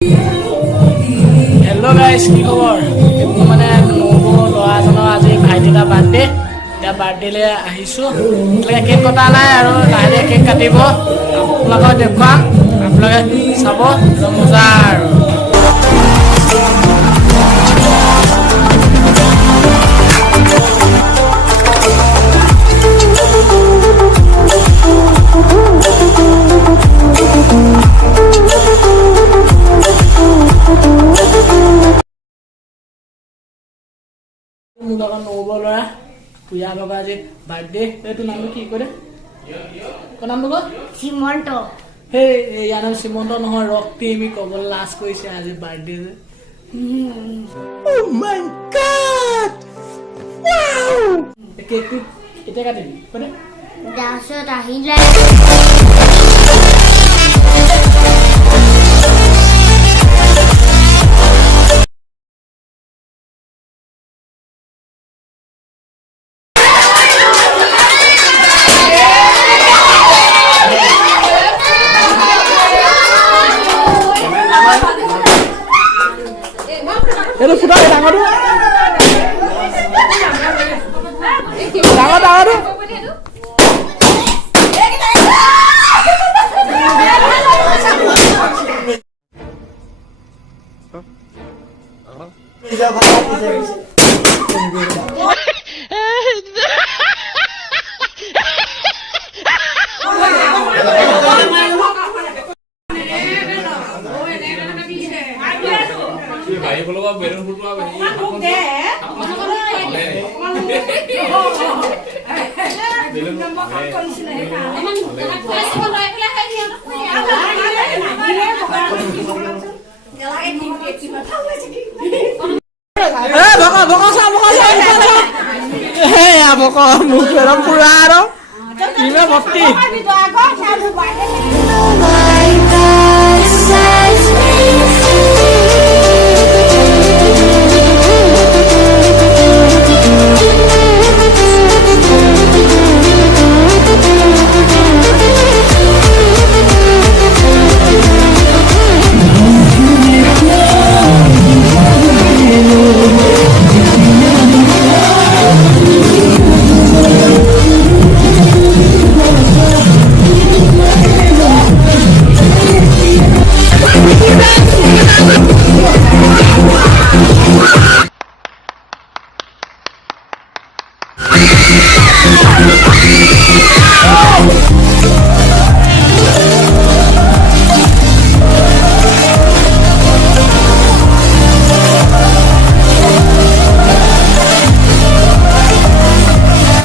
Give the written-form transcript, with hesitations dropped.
hello guys की खबर মানে নব ল'ৰা এজনৰ আজি ভাইটিটা বাৰ্থডে এতিয়া বাৰ্থডেলৈ আহিছোঁ এতিয়া কেক কটা নাই আৰু লাহে কেক কাটিব আপোনালোকক দেখুৱাম আপোনালোকে চাব মজা আৰু নব ল'ৰা পূজা লগা আজি বাৰ্থডে এইটো নামটো কি কৰে নাম লগ সীমন্ত সেই ইয়াৰ নাম সীমন্ত নহয় ৰক্তি আমি ক'বলৈ লাজ কৰিছে আজি বাৰ্থডে কেকটো এতিয়া কাটিবি মানে তাৰপিছত আহিলে এইটো ফুটা ডাঙৰটো ডাঙৰটো भाई बोलो आप बेरन फुटवा भाई পুৰা আৰু ভৰ্তি